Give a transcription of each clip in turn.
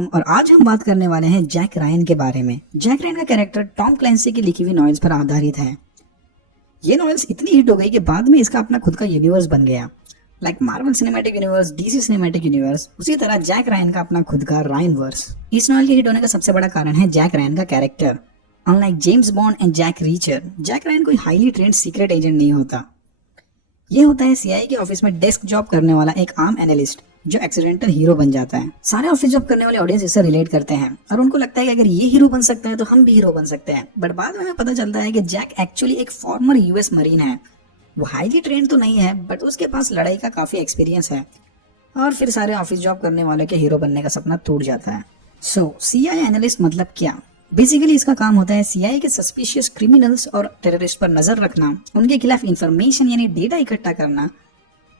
Tom और आज हम बात करने वाले हैं जैक रायन के बारे में। जैक रायन का कैरेक्टर टॉम क्लैंसी की लिखी हुई नॉवेल्स पर आधारित है। ये नॉवेल्स इतनी हिट हो गई कि बाद में इसका अपना खुद का यूनिवर्स बन गया, like Marvel cinematic universe, DC cinematic universe. उसी तरह जैक रायन का अपना खुद का रायन वर्स। इस नॉवेल के हिट होने का सबसे बड़ा कारण है जैक रायन का character. Unlike James Bond and Jack Reacher, Jack Ryan कोई हाईली ट्रेंड सीक्रेट एजेंट नहीं होता। ये होता है सीआईए के ऑफिस में डेस्क जॉब करने वाला एक आम एनालिस्ट जो एक्सीडेंटल हीरो बन जाता है। सारे ऑफिस जॉब करने वाले ऑडियंस इससे रिलेट करते हैं और उनको लगता है कि अगर ये हीरो बन सकता है तो हम भी हीरो बन सकते हैं। बट बाद में हमें पता चलता है कि जैक एक्चुअली एक फॉर्मर यूएस मरीन है। वो हाईली ट्रेंड तो नहीं है बट उसके पास लड़ाई का काफी एक्सपीरियंस है और फिर सारे ऑफिस जॉब करने वालों के हीरो बनने का सपना टूट जाता है। सो सीआईए एनालिस्ट मतलब क्या? बेसिकली इसका काम होता है सीआईए के सस्पिशियस क्रिमिनल्स और टेररिस्ट पर नजर रखना, उनके खिलाफ इंफॉर्मेशन यानी डेटा इकट्ठा करना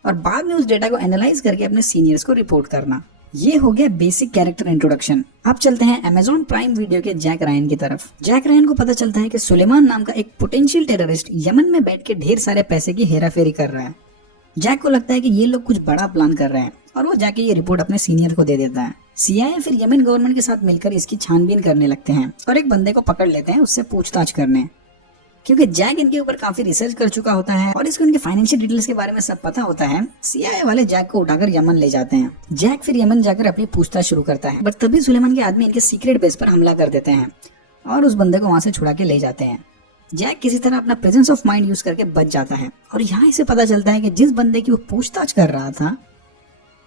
और बाद में उस डेटा को एनालाइज करके अपने सीनियर्स को रिपोर्ट करना। ये हो गया बेसिक कैरेक्टर इंट्रोडक्शन। अब चलते हैं अमेजॉन प्राइम वीडियो के जैक रायन की तरफ। जैक रायन को पता चलता है कि सुलेमान नाम का एक पोटेंशियल टेररिस्ट यमन में बैठ के ढेर सारे पैसे की हेराफेरी कर रहा है। जैक को लगता है कि ये लोग कुछ बड़ा प्लान कर रहे हैं और वो जाके ये रिपोर्ट अपने सीनियर को दे देता है। सीआईए फिर यमन गवर्नमेंट के साथ मिलकर इसकी छानबीन करने लगते हैं और एक बंदे को पकड़ लेते हैं उससे पूछताछ करने, क्योंकि जैक इनके ऊपर काफी रिसर्च कर चुका होता है और इसको इनके फाइनेंशियल डिटेल्स के बारे में सब पता होता है। सीआईए वाले जैक को उठाकर यमन ले जाते हैं। जैक फिर यमन जाकर अपनी पूछताछ शुरू करता है बट तभी सुलेमान के आदमी इनके सीक्रेट बेस पर हमला कर देते हैं और उस बंदे को वहां से छुड़ा के ले जाते हैं। जैक किसी तरह अपना प्रेजेंस ऑफ माइंड यूज करके बच जाता है और यहाँ इसे पता चलता है कि जिस बंदे की वो पूछताछ कर रहा था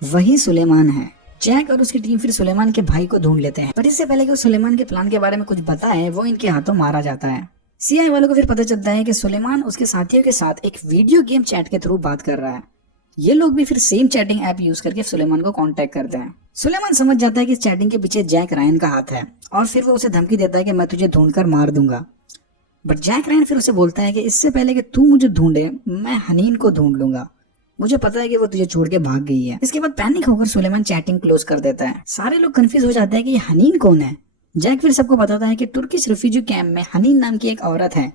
वही सुलेमान है। जैक और उसकी टीम फिर सुलेमान के भाई को ढूंढ लेते हैं बट इससे पहले कि वो सुलेमान के प्लान के बारे में कुछ बताए वो इनके हाथों मारा जाता है। सीआईए वालों को फिर पता चलता है कि सुलेमान उसके साथियों के साथ एक वीडियो गेम चैट के थ्रू बात कर रहा है। ये लोग भी फिर सेम चैटिंग ऐप यूज करके सुलेमान को कांटेक्ट करते हैं। सुलेमान समझ जाता है कि इस चैटिंग के पीछे जैक रायन का हाथ है और फिर वो उसे धमकी देता है कि मैं तुझे ढूंढकर मार दूंगा। बट जैक रायन फिर उसे बोलता है कि इससे पहले कि तू मुझे ढूंढे मैं हनीन को ढूंढ लूंगा, मुझे पता है कि वो तुझे छोड़ के भाग गई है। इसके बाद पैनिक होकर सुलेमान चैटिंग क्लोज कर देता है। सारे लोग कंफ्यूज हो जाते हैं कि ये हनीन कौन है। जैक फिर सबको बताता है कि तुर्किश रिफ्यूजी कैंप में हनीन नाम की एक औरत है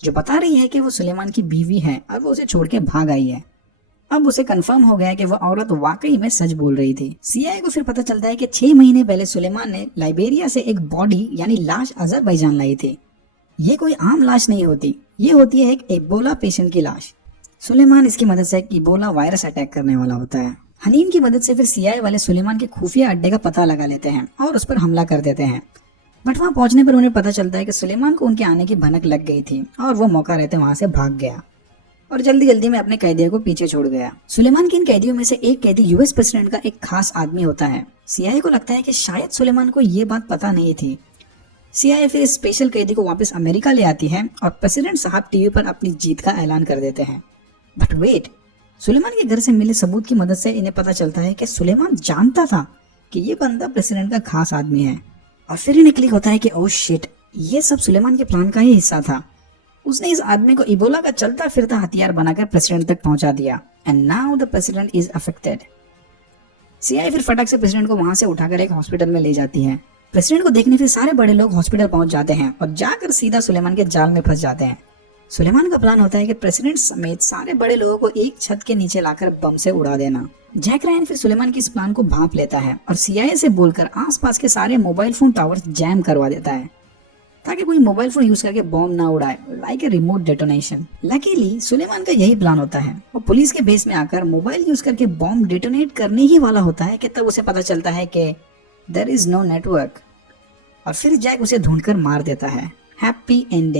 जो बता रही है कि वो सुलेमान की बीवी है और वो उसे छोड़ के भाग आई है। अब उसे कंफर्म हो गया है कि वो औरत वाकई में सच बोल रही थी। सीआईए को फिर पता चलता है कि 6 महीने पहले सुलेमान ने लाइबेरिया से एक बॉडी यानी लाश अजरबैजान लाई थी। ये कोई आम लाश नहीं होती, ये होती है एक इबोला पेशेंट की लाश। सुलेमान इसकी मदद से एक इबोला वायरस अटैक करने वाला होता है। हनीन की मदद से फिर सीआईए वाले सुलेमान के खुफिया अड्डे का पता लगा लेते हैं और उस पर हमला कर देते हैं। बट वहां पहुंचने पर उन्हें पता चलता है कि सुलेमान को उनके आने की भनक लग गई थी और वो मौका रहते वहां से भाग गया और जल्दी जल्दी में अपने कैदियों को पीछे छोड़ गया। सुलेमान के इन कैदियों में से एक कैदी यूएस प्रेसिडेंट का एक खास आदमी होता है। सीआईए को लगता है कि शायद सुलेमान को ये बात पता नहीं थी। सीआईए फिर इस स्पेशल कैदी को वापस अमेरिका ले आती है और प्रेसिडेंट साहब टीवी पर अपनी जीत का ऐलान कर देते हैं। बट वेट, सुलेमान के घर से मिले सबूत की मदद से इन्हें पता चलता है कि सुलेमान जानता था कि ये बंदा प्रेसिडेंट का खास आदमी है और फिर इन्हें क्लिक होता है कि ओह शिट, ये सब सुलेमान के प्लान का ही हिस्सा था। उसने इस आदमी को इबोला का चलता फिरता हथियार बनाकर प्रेसिडेंट तक पहुंचा दिया and now the president is affected. CIA फिर फटाक से प्रेसिडेंट को वहां से उठाकर एक हॉस्पिटल में ले जाती है। प्रेसिडेंट को देखने फिर सारे बड़े लोग हॉस्पिटल पहुंच जाते हैं और जाकर सीधा सुलेमान के जाल में फंस जाते हैं। सुलेमान का प्लान होता है कि प्रेसिडेंट समेत सारे बड़े लोगों को एक छत के नीचे लाकर बम से उड़ा देना। जैक रायन फिर सुलेमान की इस प्लान को भांप लेता है और सीआईए से बोलकर आसपास के सारे मोबाइल फोन टावर्स जैम करवा देता है ताकि कोई मोबाइल फोन यूज करके बॉम्ब ना उड़ाए, like a remote detonation. Luckily Suleiman का यही प्लान होता है। वो पुलिस के बेस में आकर मोबाइल यूज करके बॉम्ब डेटोनेट करने ही वाला होता है कि तब उसे पता चलता है कि देयर इज नो नेटवर्क और फिर जैक उसे ढूंढकर मार देता है। Happy ending.